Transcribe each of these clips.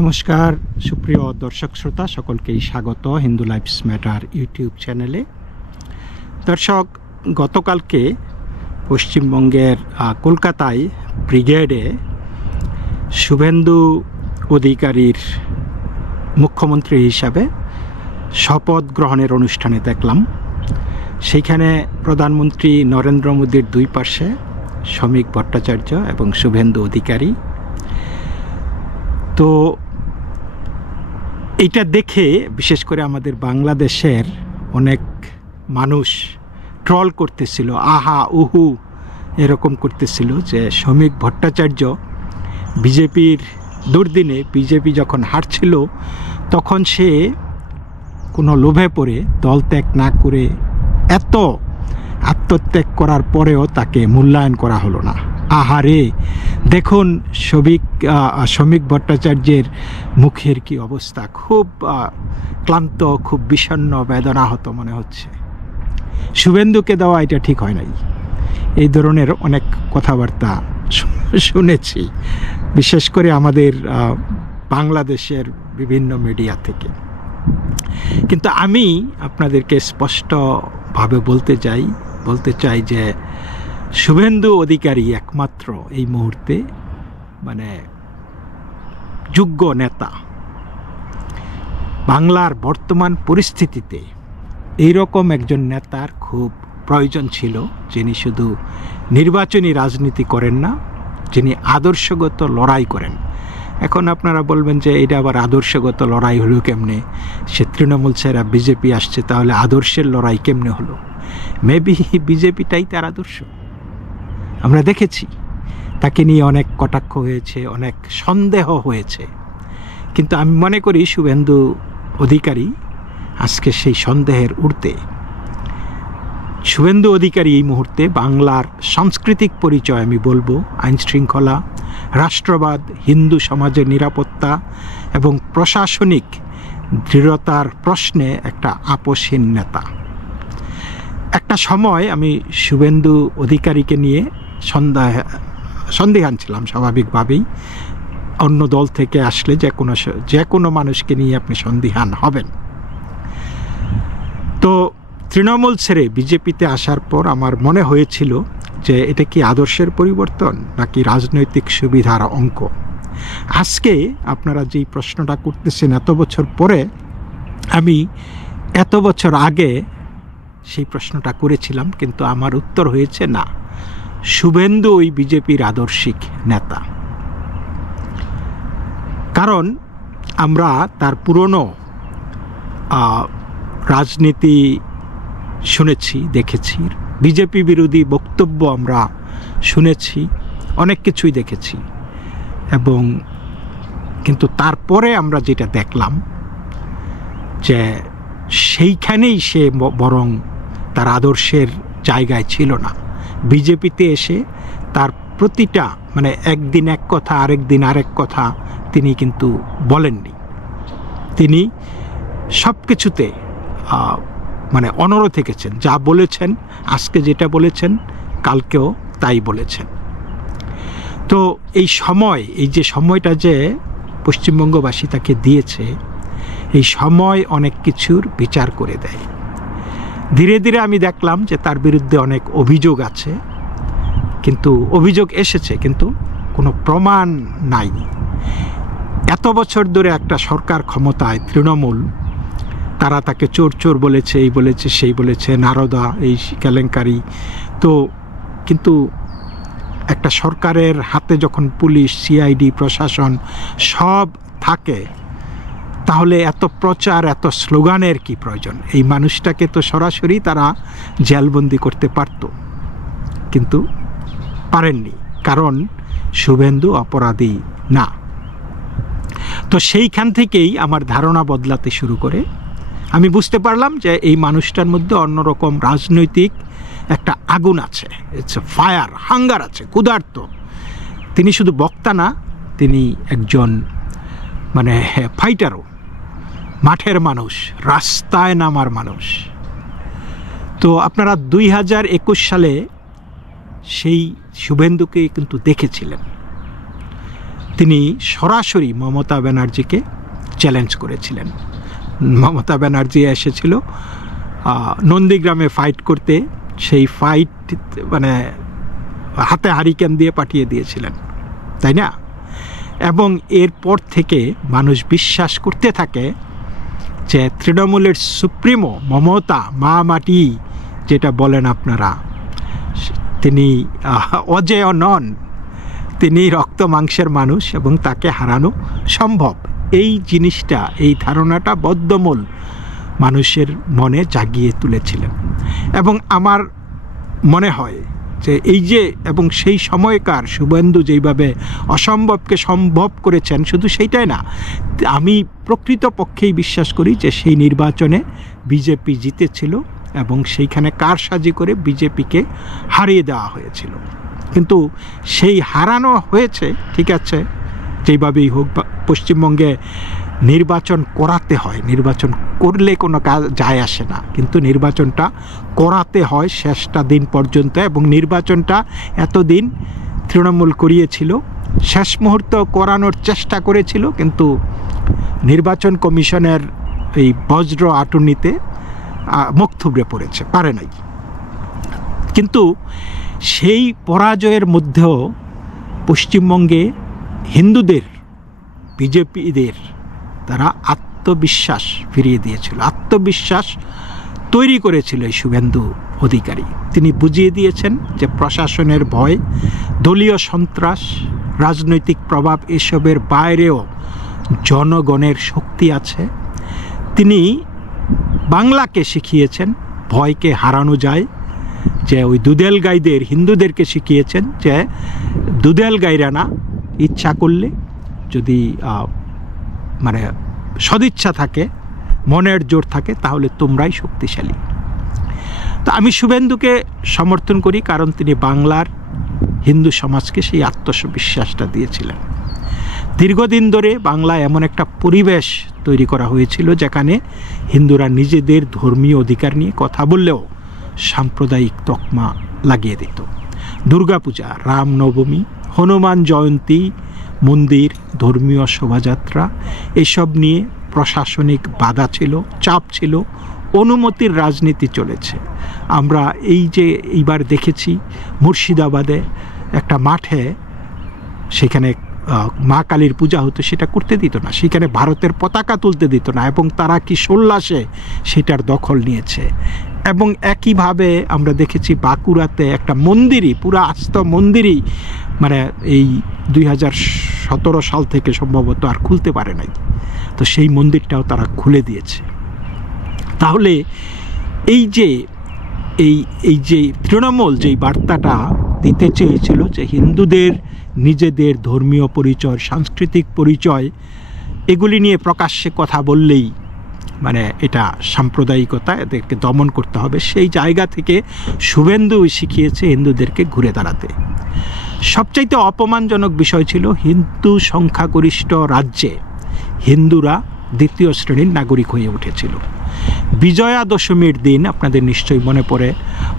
নমস্কার সুপ্রিয় দর্শক শ্রোতা সকলকেই স্বাগত হিন্দু লাইফস ম্যাটার ইউটিউব চ্যানেলে। দর্শক, গতকালকে পশ্চিমবঙ্গের কলকাতায় ব্রিগেডে শুভেন্দু অধিকারীর মুখ্যমন্ত্রী হিসাবে শপথ গ্রহণের অনুষ্ঠানে দেখলাম। সেইখানে প্রধানমন্ত্রী নরেন্দ্র মোদীর দুই পাশে শ্রমিক ভট্টাচার্য এবং শুভেন্দু অধিকারী। তো এইটা দেখে বিশেষ করে আমাদের বাংলাদেশের অনেক মানুষ ট্রল করতেছিল, আহা উহু এরকম করতেছিল যে শ্রমিক ভট্টাচার্য বিজেপির দুর্দিনে বিজেপি যখন হারছিল তখন সে কোনো লোভে পড়ে দল ত্যাগ না করে এত আত্মত্যাগ করার পরেও তাকে মূল্যায়ন করা হলো না। আহারে, দেখুন শ্রমিক ভট্টাচার্যের মুখের কি অবস্থা, খুব ক্লান্ত, খুব বিষণ্ণ, বেদনাহত মনে হচ্ছে। শুভেন্দুকে দেওয়া এটা ঠিক হয় নাই। এই ধরনের অনেক কথাবার্তা শুনেছি, বিশেষ করে আমাদের বাংলাদেশের বিভিন্ন মিডিয়া থেকে। কিন্তু আমি আপনাদেরকে স্পষ্টভাবে বলতে চাই যে শুভেন্দু অধিকারী একমাত্র এই মুহূর্তে যোগ্য নেতা। বাংলার বর্তমান পরিস্থিতিতে এইরকম একজন নেতার খুব প্রয়োজন ছিল, যিনি শুধু নির্বাচনী রাজনীতি করেন না, যিনি আদর্শগত লড়াই করেন। এখন আপনারা বলবেন যে এটা আবার আদর্শগত লড়াই হলো কেমনে? সে তৃণমূল ছেড়া বিজেপি আসছে, তাহলে আদর্শের লড়াই কেমনে হলো? মেবি বিজেপিটাই তার আদর্শ। আমরা দেখেছি তাকে নিয়ে অনেক কটাক্ষ হয়েছে, অনেক সন্দেহ হয়েছে, কিন্তু আমি মনে করি শুভেন্দু অধিকারী আজকে সেই সন্দেহের ঊর্ধ্বে। শুভেন্দু অধিকারী এই মুহূর্তে বাংলার সাংস্কৃতিক পরিচয়, আমি বলবো আইনশৃঙ্খলা, রাষ্ট্রবাদ, হিন্দু সমাজের নিরাপত্তা এবং প্রশাসনিক দৃঢ়তার প্রশ্নে একটা আপোষহীন নেতা। একটা সময় আমি শুভেন্দু অধিকারীকে নিয়ে সন্দেহান ছিলাম, স্বাভাবিকভাবেই। অন্য দল থেকে আসলে যে কোনো মানুষকে নিয়ে আপনি সন্দিহান হবেন। তো তৃণমূল ছেড়ে বিজেপিতে আসার পর আমার মনে হয়েছিল যে এটা কি আদর্শের পরিবর্তন নাকি রাজনৈতিক সুবিধার অঙ্ক। আজকে আপনারা যেই প্রশ্নটা করতেছেন এত বছর পরে, আমি এত বছর আগে সেই প্রশ্নটা করেছিলাম, কিন্তু আমার উত্তর হয়েছে না, শুভেন্দু ওই বিজেপির আদর্শিক নেতা। কারণ আমরা তার পুরনো রাজনীতি শুনেছি, দেখেছি, বিজেপি বিরোধী বক্তব্য আমরা শুনেছি, অনেক কিছুই দেখেছি, এবং কিন্তু তারপরে আমরা যেটা দেখলাম যে সেইখানেই সে বরং তার আদর্শের জায়গায় ছিল না। বিজেপিতে এসে তার প্রতিটা একদিন এক কথা, আরেক দিন আরেক কথা তিনি কিন্তু বলেননি। তিনি সব কিছুতে অনড় থেকেছেন। যা বলেছেন, আজকে যেটা বলেছেন, কালকেও তাই বলেছেন। তো এই যে সময়টা যে পশ্চিমবঙ্গবাসী তাকে দিয়েছে, এই সময় অনেক কিছুর বিচার করে দেয়। ধীরে ধীরে আমি দেখলাম যে তার বিরুদ্ধে অনেক অভিযোগ আছে, কিন্তু অভিযোগ এসেছে কিন্তু কোনো প্রমাণ নাই। এত বছর ধরে একটা সরকার ক্ষমতায়, তৃণমূল, তারা তাকে চোর চোর বলেছে, এই বলেছে, সেই বলেছে, নারদা, এই কেলেঙ্কারি। তো কিন্তু একটা সরকারের হাতে যখন পুলিশ, সিআইডি, প্রশাসন সব থাকে, তাহলে এত প্রচার, এত স্লোগানের কি প্রয়োজন? এই মানুষটাকে তো সরাসরি তারা জেলবন্দি করতে পারত, কিন্তু পারেননি, কারণ শুভেন্দু অপরাধী না। তো সেইখান থেকেই আমার ধারণা বদলাতে শুরু করে। আমি বুঝতে পারলাম যে এই মানুষটার মধ্যে অন্যরকম রাজনৈতিক একটা আগুন আছে, ইটস ফায়ার, হাঙ্গার আছে, ক্ষুধার্ত। তিনি শুধু বক্তা না, তিনি একজন ফাইটারও, মাঠের মানুষ, রাস্তায় নামার মানুষ। তো আপনারা 2021 সালে সেই শুভেন্দুকে কিন্তু দেখেছিলেন। তিনি সরাসরি মমতা ব্যানার্জিকে চ্যালেঞ্জ করেছিলেন। মমতা ব্যানার্জি এসেছিল নন্দীগ্রামে ফাইট করতে, সেই ফাইট মানে হাতে হারিকেন দিয়ে পাঠিয়ে দিয়েছিলেন, তাই না? এবং এরপর থেকে মানুষ বিশ্বাস করতে থাকে যে তৃণমূলের সুপ্রিমো মমতা, মা মাটি যেটা বলেন আপনারা, তিনি অজেয় নন, তিনি রক্ত মাংসের মানুষ এবং তাকে হারানো সম্ভব। এই জিনিসটা, এই ধারণাটা বদ্ধমূল মানুষের মনে জাগিয়ে তুলেছিলেন। এবং আমার মনে হয় যে এই যে, এবং সেই সময়কার শুভেন্দু যেইভাবে অসম্ভবকে সম্ভব করেছেন, শুধু সেইটাই না, আমি প্রকৃতপক্ষেই বিশ্বাস করি যে সেই নির্বাচনে বিজেপি জিতেছিল এবং সেইখানে কারসাজি করে বিজেপিকে হারিয়ে দেওয়া হয়েছিল। কিন্তু সেই হারানো হয়েছে, ঠিক আছে, যেইভাবেই হোক, পশ্চিমবঙ্গে নির্বাচন করাতে হয়, নির্বাচন করলে কোনো কাজ যায় আসে না, কিন্তু নির্বাচনটা করাতে হয় শেষটা দিন পর্যন্ত। এবং নির্বাচনটা এতদিন তৃণমূল করিয়েছিল, শেষ মুহূর্ত করানোর চেষ্টা করেছিল, কিন্তু নির্বাচন কমিশনের এই বজ্র আটুনিতে মুখ থুবড়ে পড়েছে, পারে নাই। কিন্তু সেই পরাজয়ের মধ্যেও পশ্চিমবঙ্গে হিন্দুদের, বিজেপিদের তারা আত্মবিশ্বাস ফিরিয়ে দিয়েছিল, আত্মবিশ্বাস তৈরি করেছিল এই শুভেন্দু অধিকারী। তিনি বুঝিয়ে দিয়েছেন যে প্রশাসনের ভয়, দলীয় সন্ত্রাস, রাজনৈতিক প্রভাব, এসবের বাইরেও জনগণের শক্তি আছে। তিনি বাংলাকে শিখিয়েছেন ভয়কে হারানো যায়, যে ওই দুধেল গাইদের, হিন্দুদেরকে শিখিয়েছেন যে দুধেল গাইরা না, ইচ্ছা করলে যদি মানে সদিচ্ছা থাকে, মনের জোর থাকে, তাহলে তোমরাই শক্তিশালী। তো আমি শুভেন্দুকে সমর্থন করি, কারণ তিনি বাংলার হিন্দু সমাজকে সেই আত্মবিশ্বাসটা দিয়েছিলেন। দীর্ঘদিন ধরে বাংলায় এমন একটা পরিবেশ তৈরি করা হয়েছিল যেখানে হিন্দুরা নিজেদের ধর্মীয় অধিকার নিয়ে কথা বললেও সাম্প্রদায়িক তকমা লাগিয়ে দিত। দুর্গাপূজা, রামনবমী, হনুমান জয়ন্তী, মন্দির, ধর্মীয় শোভাযাত্রা, এসব নিয়ে প্রশাসনিক বাধা ছিল, চাপ ছিল, অনুমতির রাজনীতি চলেছে। আমরা এই যে এইবার দেখেছি মুর্শিদাবাদে একটা মাঠে, সেখানে মা কালীর পূজা হতো, সেটা করতে দিত না, সেখানে ভারতের পতাকা তুলতে দিত না, এবং তারা কি সোল্লাসে সেটার দখল নিয়েছে। এবং একইভাবে আমরা দেখেছি বাঁকুড়াতে একটা মন্দিরই, পুরা আস্ত মন্দিরই, মানে এই 2017 সাল থেকে সম্ভবত আর খুলতে পারে নাই, তো সেই মন্দিরটাও তারা খুলে দিয়েছে। তাহলে এই যে তৃণমূল যেই বার্তাটা দিতে চেয়েছিল যে হিন্দুদের নিজেদের ধর্মীয় পরিচয়, সাংস্কৃতিক পরিচয়, এগুলি নিয়ে প্রকাশ্যে কথা বললেই মানে এটা সাম্প্রদায়িকতা, এদেরকে দমন করতে হবে, সেই জায়গা থেকে শুভেন্দু শিখিয়েছে হিন্দুদেরকে ঘুরে দাঁড়াতে। সবচাইতে অপমানজনক বিষয় ছিল হিন্দু সংখ্যাগরিষ্ঠ রাজ্যে হিন্দুরা দ্বিতীয় শ্রেণীর নাগরিক হয়ে উঠেছিল। বিজয়া দশমীর দিন আপনাদের নিশ্চয়ই মনে পড়ে,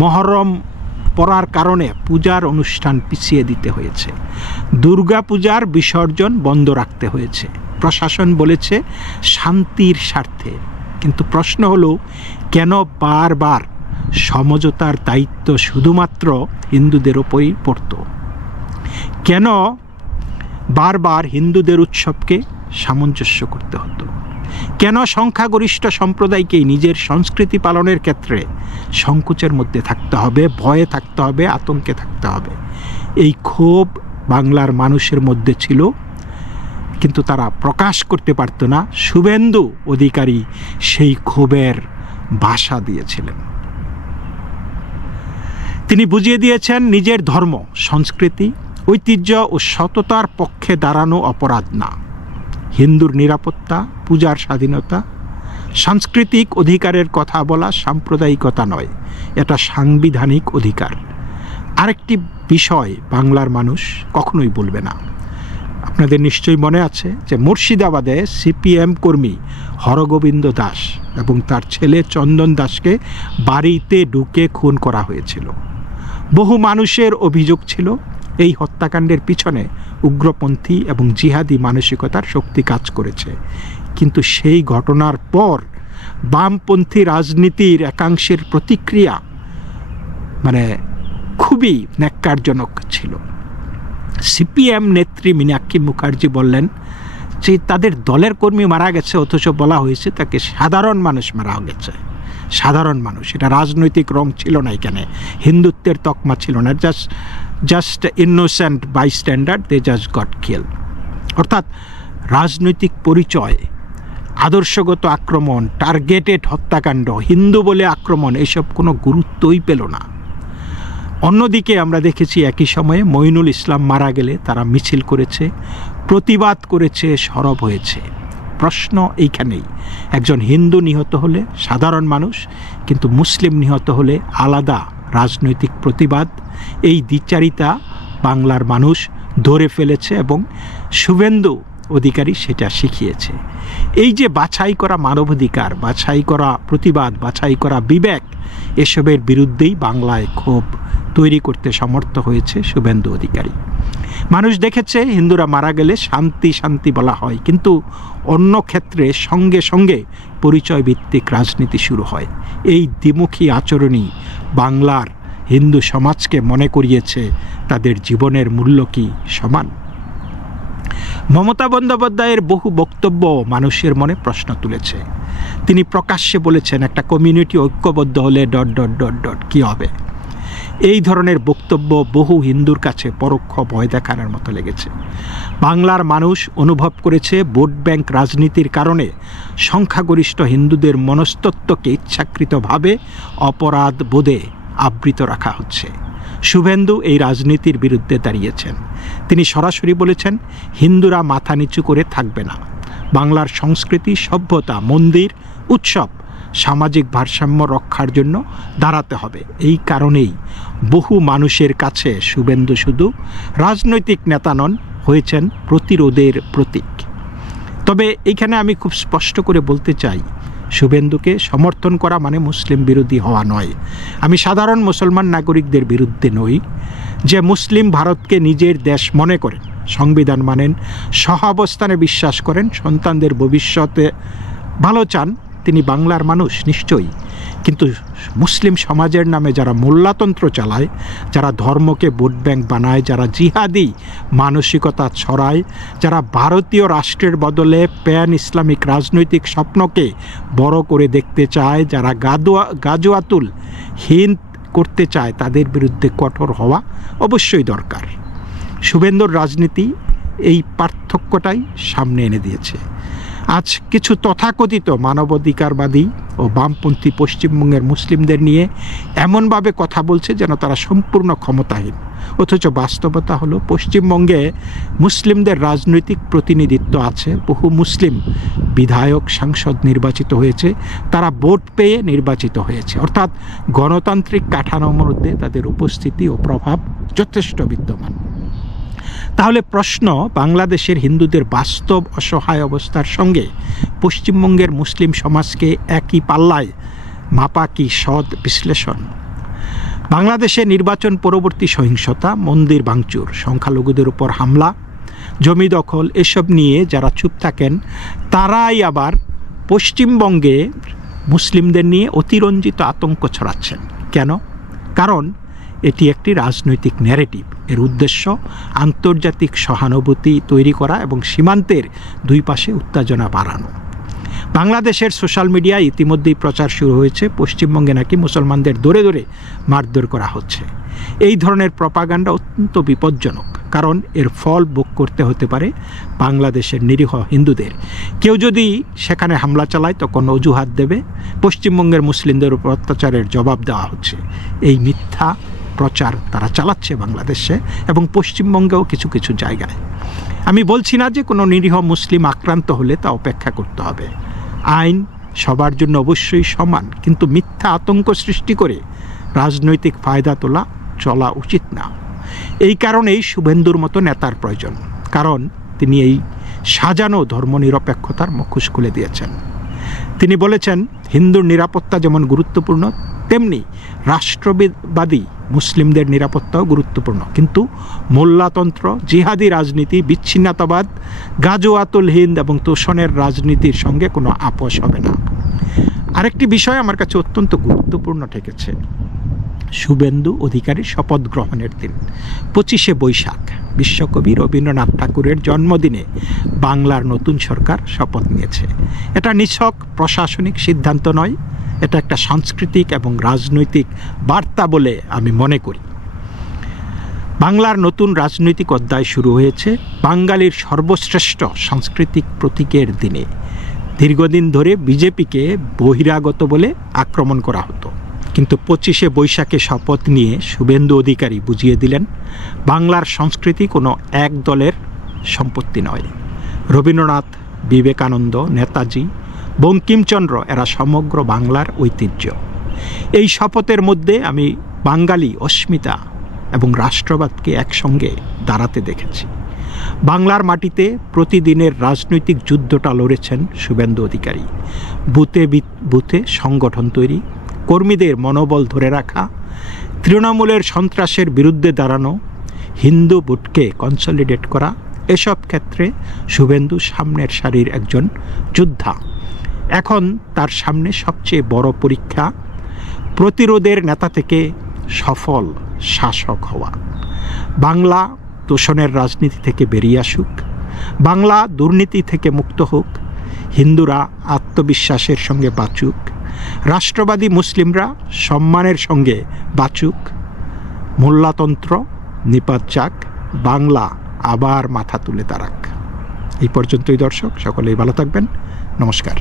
মহরম পড়ার কারণে পূজার অনুষ্ঠান পিছিয়ে দিতে হয়েছে, দুর্গা পূজার বিসর্জন বন্ধ রাখতে হয়েছে। প্রশাসন বলেছে শান্তির স্বার্থে, কিন্তু প্রশ্ন হলো কেন বারবার সমঝোতার দায়িত্ব শুধুমাত্র হিন্দুদের ওপরই পড়ত? কেন বারবার হিন্দুদের উৎসবকে সামঞ্জস্য করতে হতো? কেন সংখ্যাগরিষ্ঠ সম্প্রদায়কেই নিজের সংস্কৃতি পালনের ক্ষেত্রে সংকোচের মধ্যে থাকতে হবে, ভয়ে থাকতে হবে, আতঙ্কে থাকতে হবে? এই ক্ষোভ বাংলার মানুষের মধ্যে ছিল, কিন্তু তারা প্রকাশ করতে পারত না। শুভেন্দু অধিকারী সেই ক্ষোভের ভাষা দিয়েছিলেন। তিনি বুঝিয়ে দিয়েছেন নিজের ধর্ম, সংস্কৃতি, ঐতিহ্য ও সততার পক্ষে দাঁড়ানো অপরাধ না। হিন্দুর নিরাপত্তা, পূজার স্বাধীনতা, সাংস্কৃতিক অধিকারের কথা বলা সাম্প্রদায়িকতা নয়, এটা সাংবিধানিক অধিকার। আরেকটি বিষয় বাংলার মানুষ কখনোই বলবে না। আপনাদের নিশ্চয়ই মনে আছে যে মুর্শিদাবাদে সিপিএম কর্মী হরগোবিন্দ দাস এবং তার ছেলে চন্দন দাসকে বাড়িতে ঢুকে খুন করা হয়েছিল। বহু মানুষের অভিযোগ ছিল এই হত্যাকাণ্ডের পিছনে উগ্রপন্থী এবং জিহাদি মানসিকতার শক্তি কাজ করেছে। কিন্তু সেই ঘটনার পর বামপন্থী রাজনীতির একাংশের প্রতিক্রিয়া মানে খুবই ন্যাক্কারজনক ছিল। সিপিএম নেত্রী মীনাক্ষী মুখার্জি বললেন যে তাদের দলের কর্মী মারা গেছে, অথচ বলা হয়েছে তাকে সাধারণ মানুষ মারা গেছে। সাধারণ মানুষ, এটা রাজনৈতিক রং ছিল না, এখানে হিন্দুত্বের তকমা ছিল না, just innocent bystander, they just got kill. অর্থাৎ রাজনৈতিক পরিচয়, আদর্শগত আক্রমণ, টার্গেটেড হত্যাকাণ্ড, হিন্দু বলে আক্রমণ, এসব কোনো গুরুত্বই পেল না। অন্যদিকে আমরা দেখেছি একই সময়ে মঈনুল ইসলাম মারা গেলে তারা মিছিল করেছে, প্রতিবাদ করেছে, সরব হয়েছে। প্রশ্ন এইখানেই, একজন হিন্দু নিহত হলে সাধারণ মানুষ, কিন্তু মুসলিম নিহত হলে আলাদা রাজনৈতিক প্রতিবাদ। এই দ্বিচারিতা বাংলার মানুষ ধরে ফেলেছে এবং শুভেন্দু অধিকারী সেটা শিখিয়েছে। এই যে বাছাই করা মানবাধিকার, বাছাই করা প্রতিবাদ, বাছাই করা বিবেক, এসবের বিরুদ্ধেই বাংলায় ক্ষোভ তৈরি করতে সমর্থ হয়েছে শুভেন্দু অধিকারী। মানুষ দেখেছে হিন্দুরা মারা গেলে শান্তি শান্তি বলা হয়, কিন্তু অন্য ক্ষেত্রে সঙ্গে সঙ্গে পরিচয় ভিত্তিক রাজনীতি শুরু হয়। এই দ্বিমুখী আচরণই বাংলার হিন্দু সমাজকে মনে করিয়েছে তাদের জীবনের মূল্য কি সমান। মমতা বন্দ্যোপাধ্যায়ের বহু বক্তব্য মানুষের মনে প্রশ্ন তুলেছে। তিনি প্রকাশ্যে বলেছেন একটা কমিউনিটি ঐক্যবদ্ধ হলে ... কী হবে। এই ধরনের বক্তব্য বহু হিন্দুর কাছে পরোক্ষ ভয় দেখানোর মতো লেগেছে। বাংলার মানুষ অনুভব করেছে ভোট ব্যাংক রাজনীতির কারণে সংখ্যাগরিষ্ঠ হিন্দুদের মনস্তত্ত্বকে ইচ্ছাকৃতভাবে অপরাধ বোধে আবৃত রাখা হচ্ছে। শুভেন্দু এই রাজনীতির বিরুদ্ধে দাঁড়িয়েছেন। তিনি সরাসরি বলেছেন হিন্দুরা মাথা নিচু করে থাকবে না। বাংলার সংস্কৃতি, সভ্যতা, মন্দির, উৎসব, সামাজিক ভারসাম্য রক্ষার জন্য দাঁড়াতে হবে। এই কারণেই বহু মানুষের কাছে শুভেন্দু শুধু রাজনৈতিক নেতা নন, হয়েছেন প্রতিরোধের প্রতীক। তবে এইখানে আমি খুব স্পষ্ট করে বলতে চাই, শুভেন্দুকে সমর্থন করা মানে মুসলিম বিরোধী হওয়া নয়। আমি সাধারণ মুসলমান নাগরিকদের বিরুদ্ধে নই, যে মুসলিম ভারতকে নিজের দেশ মনে করেন, সংবিধান মানেন, সহাবস্থানে বিশ্বাস করেন, সন্তানদের ভবিষ্যতে ভালো চান, তিনি বাংলার মানুষ নিশ্চয়ই। কিন্তু মুসলিম সমাজের নামে যারা মোল্লাতন্ত্র চালায়, যারা ধর্মকে ভোট ব্যাংক বানায়, যারা জিহাদি মানসিকতা ছড়ায়, যারা ভারতীয় রাষ্ট্রের বদলে প্যান ইসলামিক রাজনৈতিক স্বপ্নকে বড় করে দেখতে চায়, যারা গাজোয়াতুল হিন্দ করতে চায়, তাদের বিরুদ্ধে কঠোর হওয়া অবশ্যই দরকার। শুভেন্দুর রাজনীতি এই পার্থক্যটাই সামনে এনে দিয়েছে। আজ কিছু তথাকথিত মানবাধিকারবাদী ও বামপন্থী পশ্চিমবঙ্গের মুসলিমদের নিয়ে এমনভাবে কথা বলছে যেন তারা সম্পূর্ণ ক্ষমতাহীন, অথচ বাস্তবতা হলো পশ্চিমবঙ্গে মুসলিমদের রাজনৈতিক প্রতিনিধিত্ব আছে। বহু মুসলিম বিধায়ক, সাংসদ নির্বাচিত হয়েছে, তারা ভোট পেয়ে নির্বাচিত হয়েছে। অর্থাৎ গণতান্ত্রিক কাঠামোর মধ্যে তাদের উপস্থিতি ও প্রভাব যথেষ্ট বিদ্যমান। তাহলে প্রশ্ন, বাংলাদেশের হিন্দুদের বাস্তব অসহায় অবস্থার সঙ্গে পশ্চিমবঙ্গের মুসলিম সমাজকে একই পাল্লায় মাপা কি সৎ বিশ্লেষণ? বাংলাদেশে নির্বাচন পরবর্তী সহিংসতা, মন্দির ভাঙচুর, সংখ্যালঘুদের উপর হামলা, জমি দখল, এসব নিয়ে যারা চুপ থাকেন তারাই আবার পশ্চিমবঙ্গে মুসলিমদের নিয়ে অতিরঞ্জিত আতঙ্ক ছড়াচ্ছেন। কেন? কারণ এটি একটি রাজনৈতিক ন্যারেটিভ। এর উদ্দেশ্য আন্তর্জাতিক সহানুভূতি তৈরি করা এবং সীমান্তের দুই পাশে উত্তেজনা বাড়ানো। বাংলাদেশের সোশ্যাল মিডিয়ায় ইতিমধ্যেই প্রচার শুরু হয়েছে পশ্চিমবঙ্গে নাকি মুসলমানদের ধরে ধরে মারধর করা হচ্ছে। এই ধরনের প্রপাগান্ডা অত্যন্ত বিপজ্জনক, কারণ এর ফল ভোগ করতে হতে পারে বাংলাদেশের নিরীহ হিন্দুদের। কেউ যদি সেখানে হামলা চালায় তখন অজুহাত দেবে পশ্চিমবঙ্গের মুসলিমদের উপর অত্যাচারের জবাব দেওয়া হচ্ছে। এই মিথ্যা প্রচার তারা চালাচ্ছে বাংলাদেশে এবং পশ্চিমবঙ্গেও কিছু কিছু জায়গায়। আমি বলছি না যে কোনো নিরীহ মুসলিম আক্রান্ত হলে তা উপেক্ষা করতে হবে। আইন সবার জন্য অবশ্যই সমান, কিন্তু মিথ্যা আতঙ্ক সৃষ্টি করে রাজনৈতিক ফায়দা চলা উচিত না। এই কারণেই শুভেন্দুর মতো নেতার প্রয়োজন, কারণ তিনি এই সাজানো ধর্মনিরপেক্ষতার মুখোশ খুলে দিয়েছেন। তিনি বলেছেন, হিন্দুর নিরাপত্তা যেমন গুরুত্বপূর্ণ, তেমনি রাষ্ট্রবাদী মুসলিমদের নিরাপত্তাও গুরুত্বপূর্ণ। কিন্তু মোল্লাতন্ত্র, জিহাদি রাজনীতি, বিচ্ছিন্নতাবাদ, গাজওয়াতুল হিন্দ এবং তোষণের রাজনীতির সঙ্গে কোনো আপোষ হবে না। আরেকটি বিষয় আমার কাছে অত্যন্ত গুরুত্বপূর্ণ ঠেকেছে, শুভেন্দু অধিকারীর শপথ গ্রহণের দিন 25শে বৈশাখ, বিশ্বকবি রবীন্দ্রনাথ ঠাকুরের জন্মদিনে বাংলার নতুন সরকার শপথ নিয়েছে। এটা নিছক প্রশাসনিক সিদ্ধান্ত নয়, এটা একটা সাংস্কৃতিক এবং রাজনৈতিক বার্তা বলে আমি মনে করি। বাংলার নতুন রাজনৈতিক অধ্যায় শুরু হয়েছে বাঙালির সর্বশ্রেষ্ঠ সাংস্কৃতিক প্রতীকের দিনে। দীর্ঘদিন ধরে বিজেপিকে বহিরাগত বলে আক্রমণ করা হতো, কিন্তু 25শে বৈশাখে শপথ নিয়ে শুভেন্দু অধিকারী বুঝিয়ে দিলেন, বাংলার সংস্কৃতি কোনো এক দলের সম্পত্তি নয়। রবীন্দ্রনাথ, বিবেকানন্দ, নেতাজি, বঙ্কিমচন্দ্র এরা সমগ্র বাংলার ঐতিহ্য। এই শপথের মধ্যে আমি বাঙালি অস্মিতা এবং রাষ্ট্রবাদকে একসঙ্গে দাঁড়াতে দেখেছি। বাংলার মাটিতে প্রতিদিনের রাজনৈতিক যুদ্ধটা লড়েছেন শুভেন্দু অধিকারী। বুথে বুথে সংগঠন তৈরি, কর্মীদের মনোবল ধরে রাখা, তৃণমূলের সন্ত্রাসের বিরুদ্ধে দাঁড়ানো, হিন্দু ভোটকে কনসলিডেট করা, এসব ক্ষেত্রে শুভেন্দু সামনের সারির একজন যোদ্ধা। এখন তার সামনে সবচেয়ে বড় পরীক্ষা প্রতিরোধের নেতা থেকে সফল শাসক হওয়া। বাংলা তোষণের রাজনীতি থেকে বেরিয়ে আসুক, বাংলা দুর্নীতি থেকে মুক্ত হোক, হিন্দুরা আত্মবিশ্বাসের সঙ্গে বাঁচুক, রাষ্ট্রবাদী মুসলিমরা সম্মানের সঙ্গে বাঁচুক, মোল্লাতন্ত্র নিপাত যাক, বাংলা আবার মাথা তুলে দাঁড়াক। এই পর্যন্তই দর্শক, সকলেই ভালো থাকবেন। নমস্কার।